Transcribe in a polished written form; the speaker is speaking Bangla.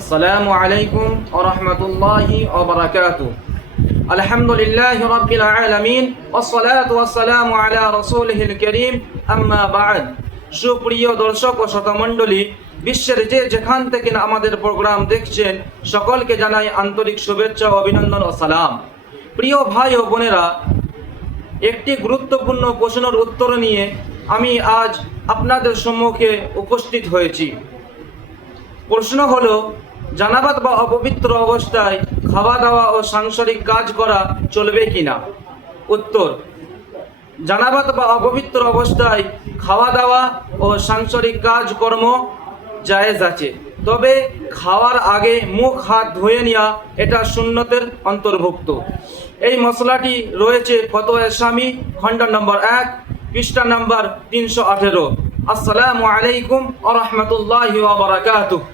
আসসালামু আলাইকুম ওয়া রাহমাতুল্লাহি ওয়া বারাকাতুহু। আলহামদুলিল্লাহি রাব্বিল আলামিন ওয়াসসালাতু ওয়াসসালামু আলা রাসূলিহিল কারীম, আম্মা বা'দ। সুপ্রিয় দর্শক ও শ্রোতামণ্ডলী, বিশ্বের যে যেখান থেকে আমাদের প্রোগ্রাম দেখছেন, সকলকে জানাই আন্তরিক শুভেচ্ছা, অভিনন্দন ও সালাম। প্রিয় ভাই ও বোনেরা, একটি গুরুত্বপূর্ণ প্রশ্নের উত্তর নিয়ে আমি আজ আপনাদের সম্মুখে উপস্থিত হয়েছি। প্রশ্ন হলো, জানাবাত বা অপবিত্র অবস্থায় খাওয়া দাওয়া ও সাংসারিক কাজ করা চলবে কিনা? উত্তর: জানাবাত বা অপবিত্র অবস্থায় খাওয়া দাওয়া ও সাংসারিক কাজকর্ম জায়েজ আছে, তবে খাওয়ার আগে মুখ হাত ধুয়ে নেওয়া এটা সুন্নতের অন্তর্ভুক্ত। এই মশলাটি রয়েছে ফতোয়া ইসলামী খণ্ড নম্বর 1, পৃষ্ঠা নম্বর 318। আসসালামু আলাইকুম ওয়া রাহমাতুল্লাহি ওয়া বারাকাতুহু।